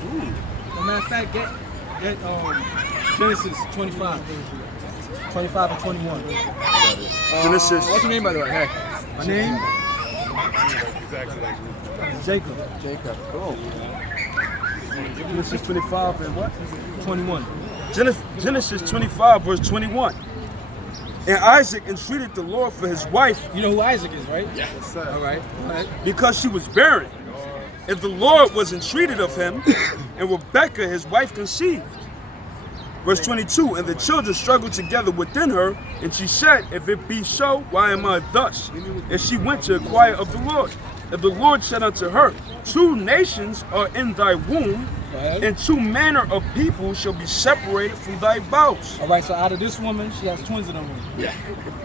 As a matter of fact, get Genesis 25. 25 and 21. Genesis. What's your name, by the way? Hey. My name? Jacob. Jacob. Cool. Genesis 25 and what? 21. Genesis 25 verse 21. And Isaac entreated the Lord for his wife. You know who Isaac is, right? Yes, sir. All right. Because she was barren. And the Lord was entreated of him, and Rebekah his wife conceived. Verse 22, and the children struggled together within her, and she said, if it be so, why am I thus? And she went to inquire of the Lord. And the Lord said unto her, 2 nations are in thy womb, and 2 manner of people shall be separated from thy bowels. All right, so out of this woman, she has twins in her womb. Yeah.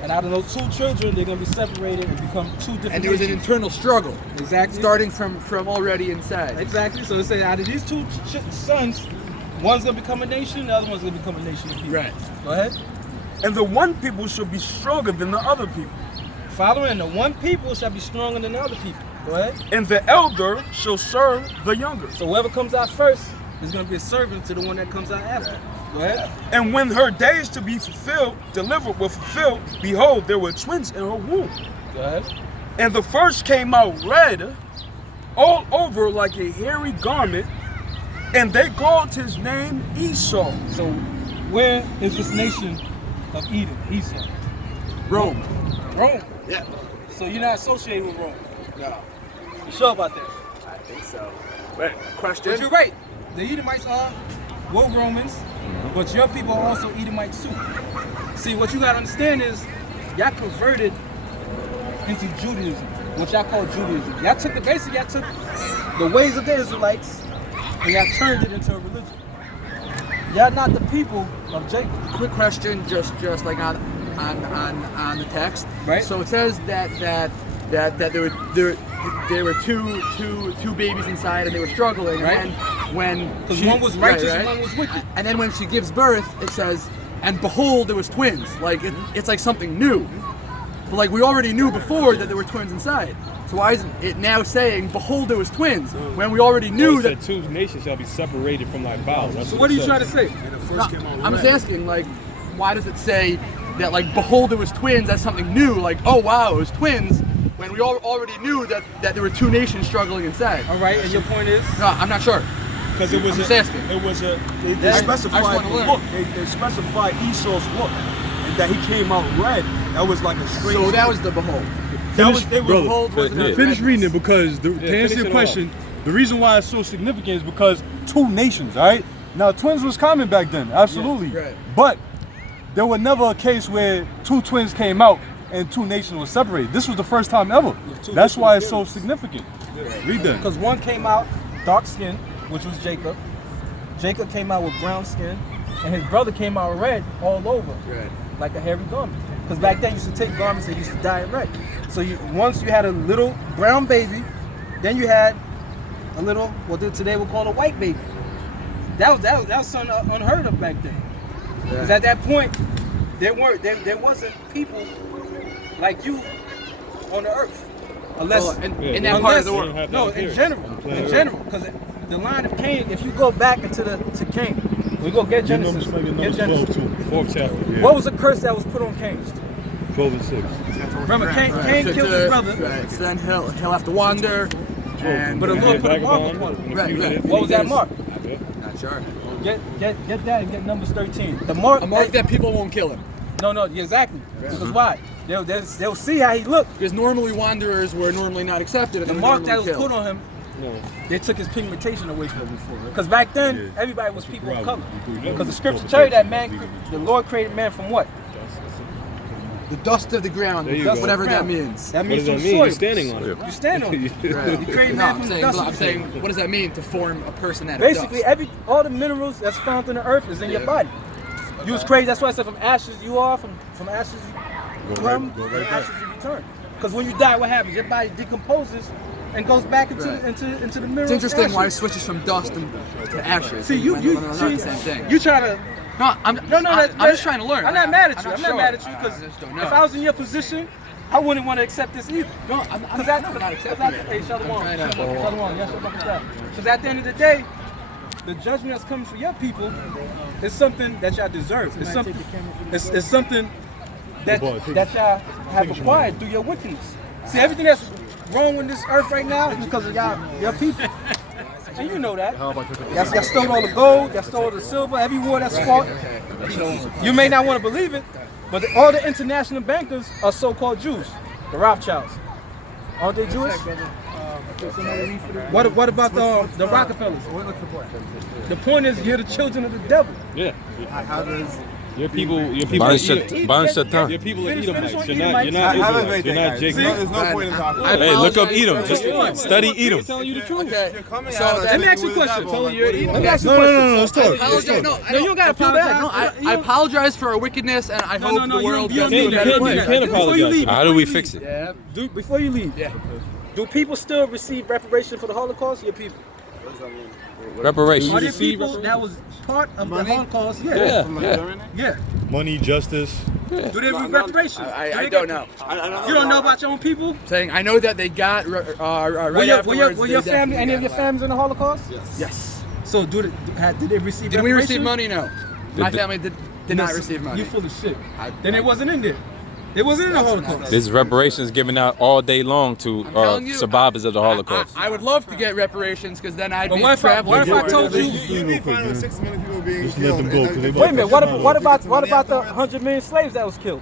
And out of those 2 children, they're going to be separated and become 2 different And there was an nations. internal struggle. Exactly. Starting from already inside. Exactly. So it says out of these 2 sons, one's going to become a nation, the other one's going to become a nation of people. Right. Go ahead. And the one people shall be stronger than the other people. Following the one people shall be stronger than the other people. Go ahead. And the elder shall serve the younger. So whoever comes out first is going to be a servant to the one that comes out after. Go ahead. And when her days to be fulfilled, delivered were fulfilled, behold, there were twins in her womb. Go ahead. And the first came out red, all over like a hairy garment, and they called his name Esau. So where is this nation of Edom, Esau? Rome. Rome. Yeah. So you're not associated with Rome. No. You sure about that? I think so. Wait, question? But you're right. The Edomites were Romans, but your people are also Edomites too. See, what you gotta understand is, y'all converted into Judaism, what y'all call Judaism. Y'all took the ways of the Israelites and y'all turned it into a religion. Y'all not the people of Jacob. Quick question, just like on the text. Right. So it says that there were two babies inside and they were struggling. Right. And when Because one was righteous and one was wicked. And then when she gives birth, it says, and behold, there was twins. Like it's like something new. But like we already knew before that there were twins inside. So why isn't it now saying, behold, there was twins, when we already knew that 2 nations shall be separated from thy bowels. That's So what are you it trying to say? I'm just asking, like, why does it say that, like, behold, there was twins, that's something new? Like, oh, wow, it was twins, when we already knew that there were 2 nations struggling inside. All right, and your point is? No, I'm not sure. Because it was I'm just asking. They specified the look. They specified Esau's look, and that he came out red. That was like a strange. So that was the behold. Brother, Finish reading it, because to answer your question, the reason why it's so significant is because 2 nations, all right? Now, twins was common back then, absolutely. Yeah, right. But there was never a case where 2 twins came out and 2 nations were separated. This was the first time ever. That's why it's so significant. Read that. Because one came out dark skinned, which was Jacob. Jacob came out with brown skin, and his brother came out red all over, Right. like a hairy garment. Because back then you used to take garments and used to dye it red. So once you had a little brown baby, then you had a little, what today we'll call a white baby. That was something unheard of back then. Because at that point, there wasn't people like you on the earth, unless in that part of the world. No, in general, because the line of Cain. If you go back to Cain, we go get Genesis. Get Genesis. 4th chapter. What was the curse that was put on Cain? 12 and 6. Remember, Cain killed his brother. Right. So then he'll have to wander. And But the Lord put a mark upon him. Right. What was that mark? Not sure. Get that and get Numbers 13. The mark. A mark that people won't kill him. No, exactly. Because why? They'll see how he looked. Because normally wanderers were normally not accepted. And The they were mark that normally was killed. put on him, they took his pigmentation away from him before. Because back then, everybody was people of color. Because the scripture tell you that the Lord created man from what? The dust of the ground, There you dust, go. whatever that means. That What means does that from mean? soil. You're standing on it. You stand on it. Right. You created No, man I'm from the saying, dust. I'm saying, what does that mean to form a person out of Basically, dust? all the minerals that's found in the earth is in your body. You was crazy. That's why I said from ashes you are, from ashes you come, from ashes you return. Because when you die, what happens? Your body decomposes and goes back into the minerals. It's interesting why it ashes. switches from dust to ashes. See, When they're not the same thing. you try to. I'm just trying to learn. I'm not mad at you. I'm not sure. mad at you I because just don't know. if I was in your position, I wouldn't want to accept this either. No, I'm not accepting it. Hey, Shalom. I'm trying to- Shalom. Yes, because at the end of the day, the judgment that's coming for your people is something that y'all deserve. It's something. It's something that y'all have acquired through your wickedness. See, everything that's wrong with this earth right now is because of your people. And you know that. Y'all stole all the gold, y'all stole the silver, every war that's fought. You may not want to believe it, but all the international bankers are so-called Jews, the Rothschilds. Aren't they Jewish? What about the Rockefellers? The point is, you're the children of the devil. Yeah. Your people Your are people Edomites. You're not Israelites. You're not Jacob. There's no point in talking. Hey, look up Edom. Just study Edom. Telling you the truth. Okay. So let me ask you a question. Let me ask you a question. No, let's talk. No, you don't gotta feel bad. No, I apologize for our wickedness, and I hope the world you gets don't a need better that. place. You can't apologize. How do we fix it? Yeah. Before you leave, do people still receive reparation for the Holocaust? Your people. Are Reparations. there people that was part of the Holocaust? Yeah. Money, justice. Do they receive reparations? I don't know. You don't know about your own people? Saying I know that they got right afterwards. Were your family, any of your families in the Holocaust? Yes. So did they receive Did we reparations? receive money? No. My family did not receive money. You full of shit. Then it wasn't in there. It wasn't in the Holocaust. There's reparations given out all day long to telling you, survivors of the Holocaust. I would love to get reparations because then I'd But be what if I told you? You'd be fine with 6 million people being Just let killed. them go, 'cause they Wait a minute. What about the 100 million slaves that was killed?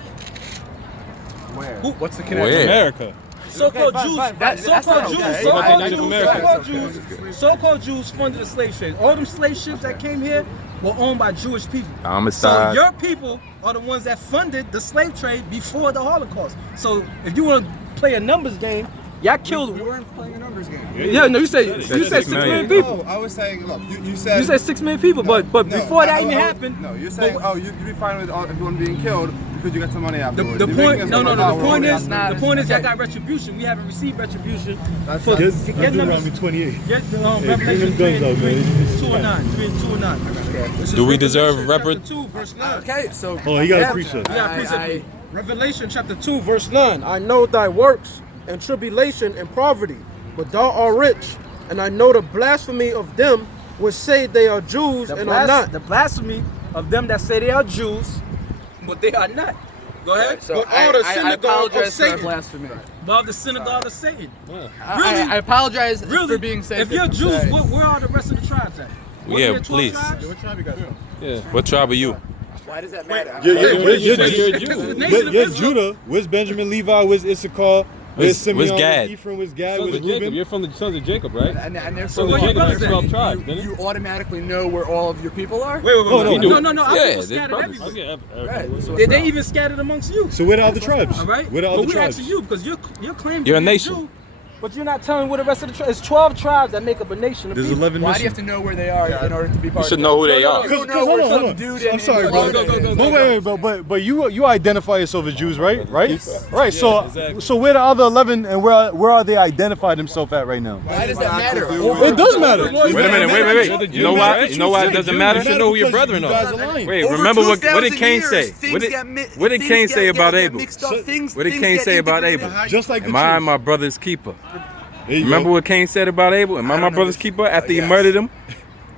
What's the Where? connection? America. So-called Jews, That's not okay. so-called Jews funded the slave trade. All them slave ships that came here were owned by Jewish people. So Homicide. your people are the ones that funded the slave trade before the Holocaust. So if you want to play a numbers game, y'all killed. We weren't playing a numbers game. Yeah, no, you say 6 million people. Oh, I was saying, look, you said. You said 6 million people, but No, before that I- even I- happened. No, you're saying, you'd be fine with everyone being killed because you got some money afterwards. The You're point, making us no, look no, like, no. oh, The we're point only is, on- the point is, y'all got retribution. We haven't received retribution. For Just get do numbers. around me 28. Get bring Revelation them guns out, man. 2:9. 2:9. This is Do we Revelation deserve chapter 2, verse 9. Okay, so Oh, he got a precept. We got a precept. Revelation chapter 2, verse 9. I know thy works and tribulation and poverty, but thou art rich, and I know the blasphemy of them which say they are Jews and are not. The blasphemy of them that say they are Jews, but they are not. Go ahead. So but all the I synagogue of apologize for our Satan. blasphemy. Above the synagogue of Satan. I apologize Really? for being safe. If you're Jews, where are the rest of the tribes at? Wasn't Yeah, there 12 please. tribes? Yeah. What tribe are you? Why does that matter? Where's Judah? Where's Benjamin, Levi? Where's Issachar? Where's Simeon? Where's Gad? Where's Ephraim? Where's Gad? Sons Where's of Jacob. Reuben? You're from the sons of Jacob, right? And therefore, Sons of wait, Jacob what has is that? 12 tribes, didn't it? you automatically know where all of your people are. Wait. no. Our Yeah, people they scattered brothers. everywhere. Right. So They even scattered amongst you. So where the other tribes? All right? Where the but other we're tribes? asking you because you're claiming You're to a be nation. Jew, but you're not telling where the rest of the tribes. It's 12 tribes that make up a nation of There's people. 11 why do you missing. have to know where they are in order to be part You should of know who they are. You know Hold where on, some hold on. dude I'm sorry, in brother. Florida is. But you identify yourself as Jews, right? Right. So exactly. so where the other 11 and where are they identified themselves at right now? Why does that matter? It does matter. Wait a minute, wait. You know why? You know why it doesn't matter? You should know who your brethren are. Wait, remember what did Cain say? What did Cain say about Abel? What did Cain say about Abel? Just like the Am I Jews. my brother's keeper? There you Remember go. what Cain said about Abel? Am I my brother's keeper after he murdered him?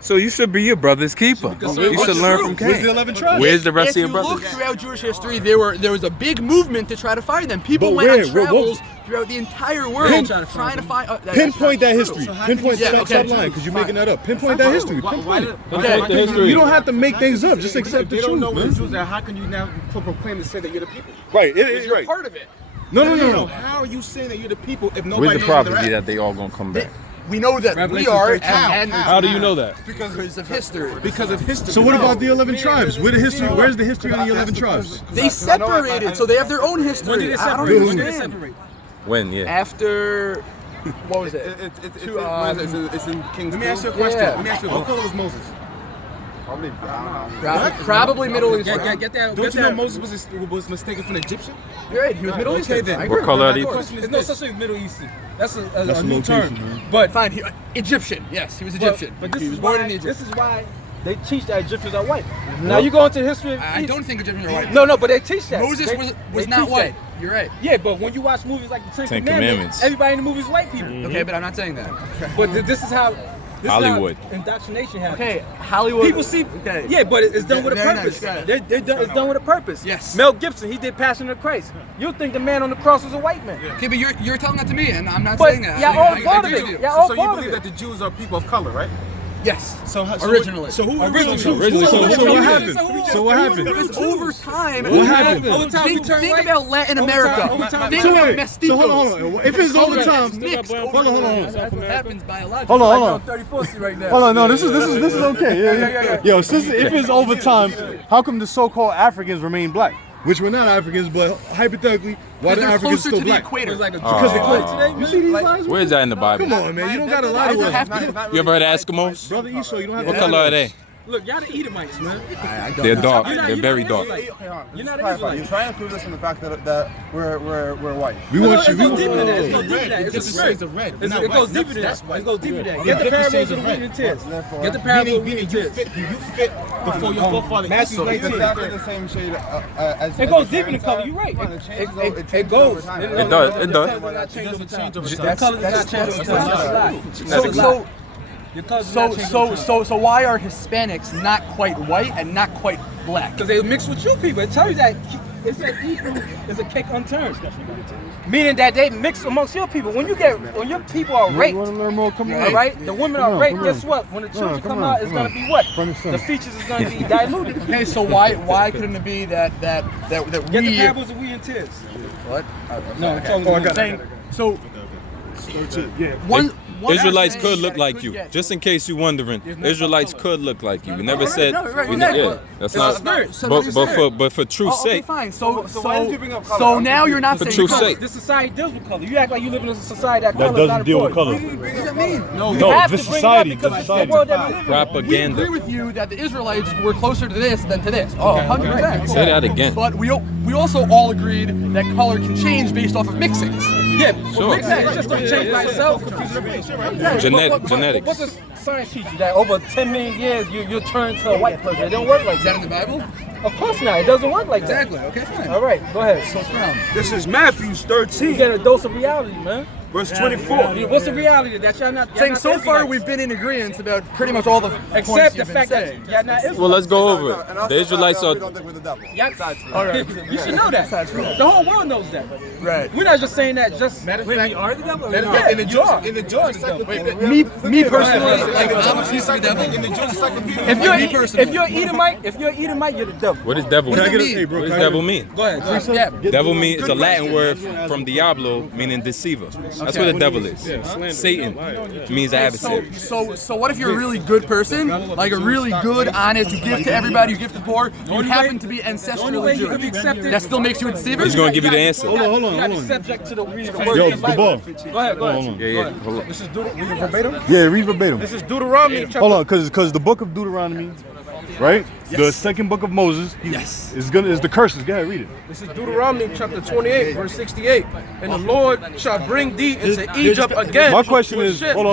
So you should be your brother's keeper. You should learn from Where's the Cain. 11 tribes? Where's the rest If of you your look brothers? throughout Jewish history, there was a big movement to try to find them. People But went where? on travels throughout the entire world trying to find. Pinpoint that history. Pinpoint Yeah, stop okay. lying because you're making that up. Pinpoint that history. Pinpoint it. Pinpoint the history. You don't have to make things up. Just accept the They don't know truth, where the man. Jews are. How can you now proclaim to say that you're the people? Right. It's right. Part of it. No. How are you saying that you're the people if nobody Where's the knows where they're prophecy at? that they all gonna come back? We know that we Revelation are, 13. and How do you know that? because of history. Because of history. So what about the 11 tribes? Where's the history on the 11 tribes? They separated, so they have their own history. When did it I don't separate? When did it understand. separate? When? Yeah. After, what was it? It's in King's Let me ask you a Yeah. question. Let me ask you. What color was Moses? Probably, I don't know. Probably Middle East. Get that. Don't you know Moses was mistaken for an Egyptian? You're right, he was Middle East. Okay then. What color are these? There's no such thing as Middle Eastern. That's That's a a new location, term. man. But Fine, Egyptian. Yes, he was Egyptian. But this he is was born why, in Egypt. This is why they teach that Egyptians are white. Now you go into the history of I Egypt. don't think Egyptians are white. No, but they teach that. Moses They- was they not teach white. that. You're right. Yeah, but when you watch movies like the Ten Ten Commandments, Commandments. everybody in the movie is white people. Okay, but I'm not saying that. But this is how This Hollywood. Is how indoctrination happens. Okay, Hollywood. People see, Okay. yeah, but it's done with a Very purpose. nice, It's done with a purpose. Yes. Mel Gibson, he did Passion of Christ. You think the man on the cross was a white man? Okay, but you're telling that to me, and I'm not But saying that. yeah, I all agree part of with it. you. Yeah, all So you part of believe it. that the Jews are people of color, right? Yes. Originally. So who Originally. So what happened? So what happened? Because over time, What happened? Over time, we turn think white. about Latin America. over time, Think So about wait, mestizos. so hold on. If it's over time, Mixed over hold on. time. That's what happens biologically. Hold on. On 34th Street right now. Hold on, no, this is okay. Yeah. Yo, since if it's over time, how come the so-called Africans remain black? Which we're not Africans, but hypothetically, why Because the they're Africans closer still to the black? equator. It's like a Because they today, click. You see these lines? Where's that in the Bible? Come on, man. You don't got a lot of Does it words. have to be? You ever heard of Eskimos? Brother Esau, you don't have What to color are they? Look, y'all the Edomites, man. They're dark. You're not- They're you're very not dark. Israelite. Okay, hold on. You're not Just an clarify. Israelite. You're trying to prove this from the fact that we're white. We want you. It goes deeper than that. It goes deeper than that. It's a spirit. It goes deeper than that. It goes deeper than that. Get the parables of the wheat and tares. Get the parables of the wheat and tares. You fit before your forefather. Matthew So it's 19. exactly the same shade as. It goes deeper than color. You're right. It goes. It does. It does. That color does not change over time. That's a lie. Your colors do not change over time. So why are Hispanics not quite white and not quite black? Because they mix with you people. It tells you that it's that Ephraim is a cake unturned. Meaning that they mix amongst your people. When your people are raped, You want to learn more? Come all on. right? The women Come are on, raped. come on. Guess what? When the children come come on, out, it's come gonna on. be what? Front and center. The features is gonna be diluted. Okay, so why couldn't it be that Get the we parables of wheat and tears. what? No, I'm talking about Saying, so one Israelites aspect could look that like could you. get- Just in case you're wondering, Israelites could look like you. We never Right, said. no, right, we exactly. yeah, that's It's a not. spirit. But for truth's Oh, okay, sake, fine. So why did you bring up color? I'm now you're not For saying truth's color. sake. This society deals with color. You act like you live in a society that color That is not doesn't deal with important. color. What does that mean? No, have this to bring it society. up because This it's the society. world that we live in. We propaganda. agree with you that the Israelites were closer to this than to this. Oh, 100%. Say that again. But we also all agreed that color can change based off of mixings. Yeah, Sure. well, it just don't change by itself. Genetics. What's the science teach you that over 10 million years you'll turn to a white person? It don't work like Is that that. in the Bible? Of course not. It doesn't work like Exactly. that. Okay, fine. All right, go ahead. So it's around. This is Matthew You 13, get a dose of reality, man. verse 24. What's the reality that y'all not? Saying so far we've been in agreement about pretty much all the points except the you've been fact that saying. y'all not Israelites. Well, let's go over And it. also The Israelites we are. don't think we're the devil. All right. You should know that. The whole world knows that. Right. We're not just saying that. Just matter of fact, we are the devil. Yeah, in the Georgia, Me personally, like I'm a piece of the devil. in the Georgia encyclopedia. if you're Me personally. if you're Edomite, you're the devil. What does devil What does mean? it mean? Hey, bro, What can does I- devil mean? Go ahead. Yeah. Devil means it's a Latin word from diablo, meaning deceiver. That's what a devil is. Satan means adversary. So what if you're a really good person, like a really good, honest, you give to everybody, you give to the poor, you happen to be The only way ancestrally you can be Jewish? accepted. That still makes you a deceiver? He's gonna give you the answer. Hold on. You gotta be subject to the word Yo, of the the Bible. ball. Go ahead. Hold on. Yeah. Hold on. This is verbatim. Yeah, read verbatim. This is Deuteronomy chapter. Hold on, because the book of Deuteronomy, right? The second book of Moses, is the curses. Go ahead, read it. This is Deuteronomy chapter 28, verse 68. And the Lord shall bring thee into Egypt again. My question with is, ships. hold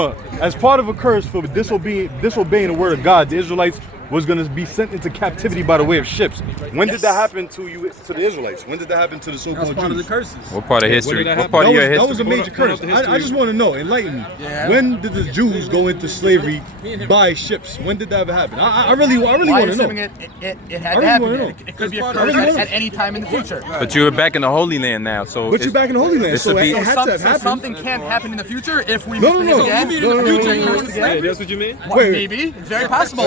on. As part of a curse for disobeying the word of God, the Israelites was going to be sent into captivity by the way of ships. When did that happen to the Israelites? When did that happen to the so-called That's part of the Jews? curses. What part of history? What part That of your was, that was a history? major curse. I just want to know, enlighten me. When did the Jews go into slavery by ships? When did that ever happen? I really Why want are you to assuming know. it had to really happen? wanna know. It could be a I curse really wanna at any time in the future. But you're back in the Holy Land now, so. But you're back in the Holy Land, This so would it be- had to have So happened. something can't happen in the future if we No, miss no, this again. You mean in the future you curse Hey, that's what you mean? Well, maybe. It's very possible.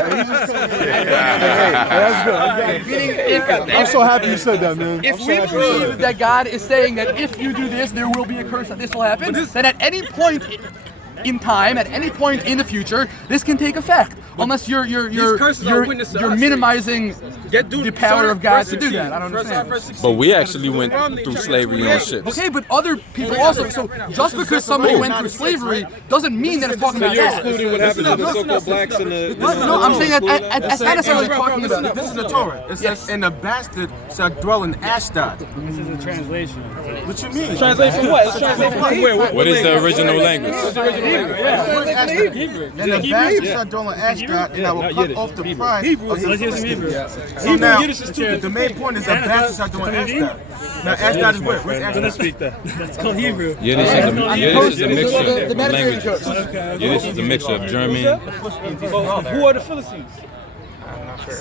That's good. Meaning, I'm so happy you said that, man. if we believe that God is saying that if you do this, there will be a curse that this will happen, then at any point in time, at any point in the future, this can take effect. Unless you're curses are witness to us. minimizing the power of God to do that. I don't understand. But we actually went through slavery on ships. Okay, but other people also. So just because somebody went through slavery doesn't mean that it's talking about You're that. excluding what happened to the so-called blacks in the. No, I'm saying that that's not necessarily talking about. This is the Torah. It says, and the bastard shall dwell in Ashdod. This is a translation. What you mean? Translate from what? It's translate from where? What is the original language? And the bastard shall dwell in Ashdod. that, and I will cut off the pride Hebrew. of the Let's hear some Philistines. Hebrew. So now, Yiddish is too. the main point is that bastards are doing Ashdod. Now Ashdod is where? Where's Ashdod? Speak that. That's called Hebrew. Yiddish is a mixture The of Mediterranean languages. coast. Yiddish is a mixture of German. Who are the Philistines?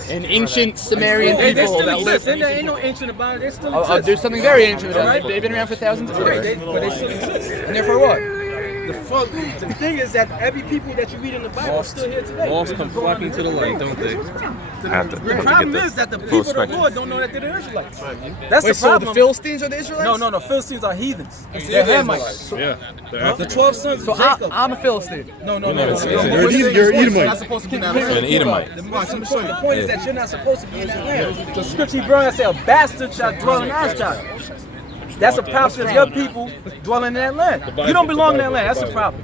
An ancient Sumerian They people still that exist. lived. There ain't no ancient about it. They still exist. There's something very ancient about Right. them. They've been around for thousands of Right, years. but they still exist. And therefore what? The thing is that every people that you read in the Bible is still here today. Lost come flocking to the light, don't they? The problem is that the people of the perspective. Lord don't know that they're the Israelites. That's Wait, the so problem. the Philistines are the Israelites? No, Philistines are heathens. They're Hamites. Yeah. The 12 sons So of Jacob. I'm a Philistine. No. You're an Edomite. Not supposed to be in that An land. Edomite. The point is that you're not supposed to be in that land. The scripture Hebrew says, a bastard shall dwell in Ashdod. That's a prophecy of your people dwelling in that land. You don't belong in that land. That's a problem.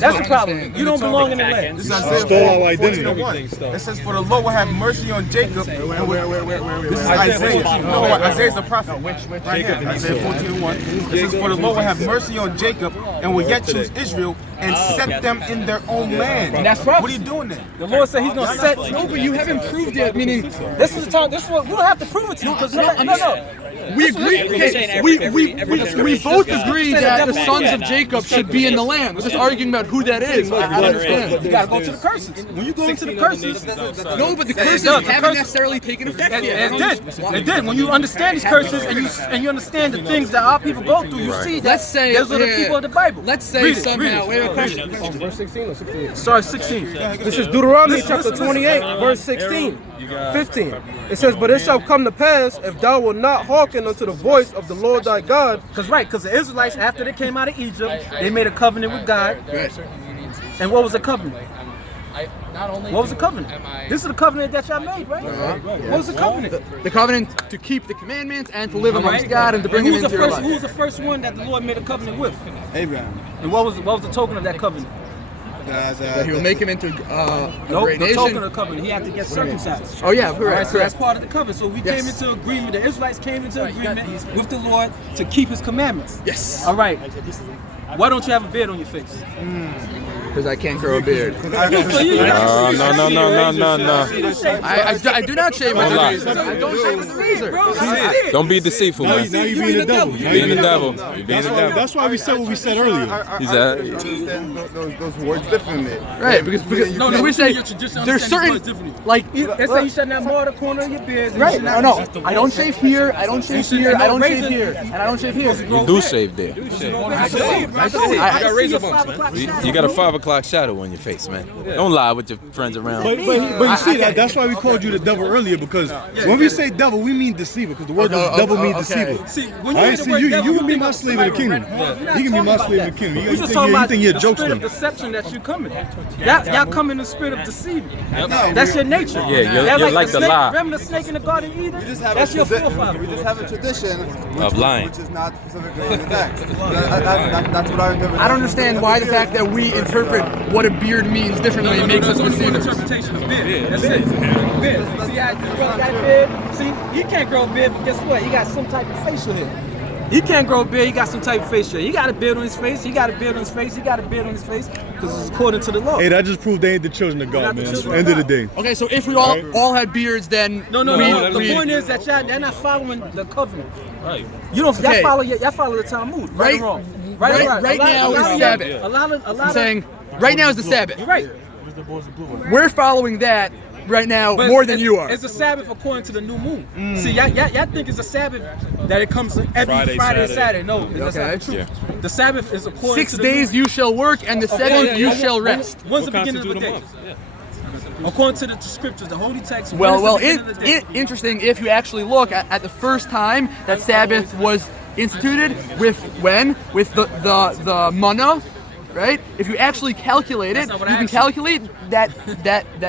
That's a problem. You don't belong in that land. This is Isaiah Stole our identity. 14:1. It says, "For the Lord will have mercy on Jacob." This is Isaiah. No, Isaiah's a prophet. Right here, Isaiah 14:1. It says, "For the Lord will have mercy on Jacob and will yet choose Israel and set them in their own land." That's prophecy. What are you doing there? The Lord said He's going to set. No, but you haven't proved yet, meaning This is the time. This is what we don't have to prove it to you because no. we agree. Okay, we both agree that the sons of Jacob should be in the land. We're just arguing about who that is. I don't understand. You gotta go to the curses. When you go into the curses, No, but the curses does. The haven't curse- necessarily taken effect yet. it did. When you understand these curses and you understand the things that our people go through, you see that Let's say those are the people of the Bible. Let's say Read it, somehow. read it. Wait a question. Verse 16 or 16? Sorry, 16. This is Deuteronomy chapter 28, verse 16, 15. It says, "But it shall come to pass, if thou wilt not hearken unto the voice of the Lord thy God." Because the Israelites, after they came out of Egypt, they made a covenant with God. And what was the covenant? What was the covenant? This is the covenant that y'all made, right? What was the covenant? The covenant to keep the commandments and to live amongst God and to bring Him Who was into the your first? Who was life. the first one that the Lord made a covenant with? Abraham. And what was the token of that covenant? That He will make him into a Nope, great the token of nation. the covenant. He had to get circumcised. Oh yeah, All right, correct. so that's Correct. part of the covenant. So we came into agreement. The Israelites came into agreement with the Lord to keep His commandments. Yes. All right. Why don't you have a beard on your face? Because I can't grow a beard. No. I I do not shave with Don't a lie. razor. I don't shave with a razor. Don't be deceitful, Now man. you being the devil. You're being the devil. You're being the devil. That's why we said what we said earlier. He said, You understand those words differently. Right, because we say your tradition there's understands certain differently. like They say you shouldn't have more the corner of your beard. right. No, I don't shave here. I don't shave here. I don't shave here, and I don't shave here. you do shave there. You got a 5 o'clock shadow on your face, man. Don't lie with your friends around. But you see that's why we called you the devil earlier, because when we say devil, we mean deceiver, because the word devil means deceiver. See, when you I hear see the word you. devil, You can be think my of slave in the kingdom. somebody You can be my slave in the kingdom. We You just talking think about you're a the spirit of jokester. deception that you come in. Y'all come in the spirit of deceiving. That's your nature. Yeah, That's you're like the snake. lie. Remember the snake in the Garden of Eden? We just have That's a your We forefather. just have a tradition Of lying. which is not specifically in the text. That's what I interpret. I don't understand why the fact that we interpret what a beard means differently makes us There's only one deceivers. interpretation of beard. That's it. Beard. See how you grow that beard? See, he can't grow a beard, but guess what? He got some type of facial hair. He can't grow a beard, he got some type of facial hair. He got a beard on his face, he got a beard on his face, he got a beard on his face, because it's according to the law. Hey, that just proved they ain't the children of God, man. End of the day. Okay, so if we all had beards, then No. The point is that they're not following the covenant. Right. You don't. Okay. Y'all follow the Talmud. Right or wrong? Right or wrong? now A lot is of- Sabbath. A lot I'm of. saying right now is the Sabbath. You're right. We're following that right now But more than you are. It's a Sabbath according to the new moon. See, y'all think it's a Sabbath that it comes every Friday, Friday and Saturday. Saturday. No, that's not the truth. The Sabbath is according 6 to the days you shall work, and the seventh you shall rest. When's the beginning of the day? According to the scriptures, the holy text. Well, when's the beginning of the day? interesting if you actually look at the first time that Sabbath was instituted with when? With the manna, right? If you actually calculate it, That's not what you I can asked you. calculate that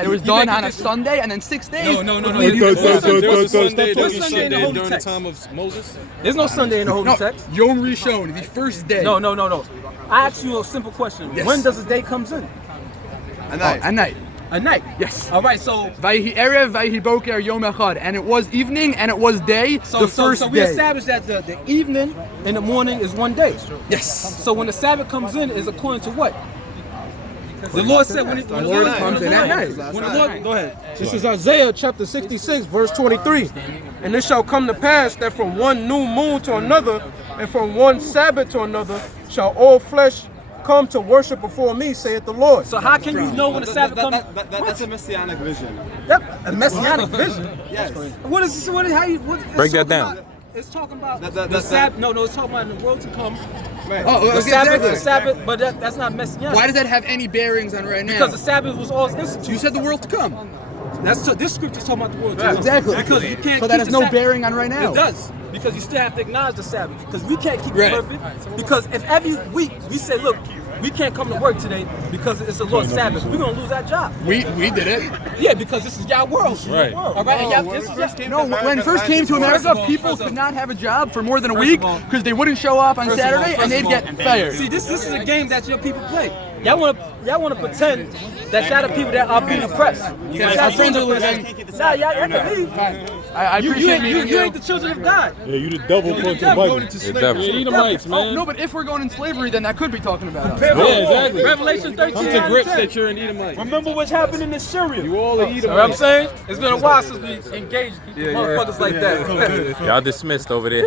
it was done on a Sunday and then 6 days. No. There was a Sunday What's Sunday in the holy during the text? time of Moses. There's no Sunday in the holy No, text. Yom Rishon, the first day. No. I ask you a simple question. Yes. When does the day comes in? At night. At night. Yes. All right. So Vayhi erev, vayhi boker, yom echad, and it was evening and it was day. The first so we day. established that the evening and the morning is one day. Yes. So when the Sabbath comes in, is according to what? The Lord said when The Lord comes in at night. When the Lord, go ahead. This is Isaiah chapter 66, verse 23. And it shall come to pass that from one new moon to another, and from one Sabbath to another, shall all flesh come to worship before me, saith the Lord. So how can you know when the Sabbath comes? That's a messianic vision. Yep, a messianic vision. Yes. What is this? What is how you? What, Break that down. It's talking about That- the Sabbath. No, it's talking about in the world to come. Oh, The okay, Sabbath, exactly. the Sabbath, but that's not messianic. Why does that have any bearings on right now? Because the Sabbath was always instituted. You said the world to come. This scripture's talking about the world to come. Exactly. Because you can't. So keep that has the no Sabbath. bearing on right now. It does, because you still have to acknowledge the Sabbath. Because we can't keep Right. it perfect. Because if every week we say, look, we can't come to work today because it's the Lord's Sabbath, we're gonna lose our job. We did it. Yeah, because this is y'all world. Right. All right. And y'all, this is y'all. No, when it first came to America, people could not have a job for more than a week because they wouldn't show up on Saturday and they'd get fired. See, this is a game that your people play. Y'all wanna pretend that y'all the people that are being oppressed. Our friends are living. Nah, y'all can leave. I appreciate meeting You ain't the children of God. Yeah, you the devil according to the Bible. You're devil. Edomites, Oh, man. no, but if we're going in slavery, then that could be talking about us. Yeah, exactly. Revelation 13. Come to grips that you're an Edomite. Remember what's happening in Syria. You all are You know what I'm Edomites. saying? It's been a while since we engaged motherfuckers like that. Y'all dismissed over there.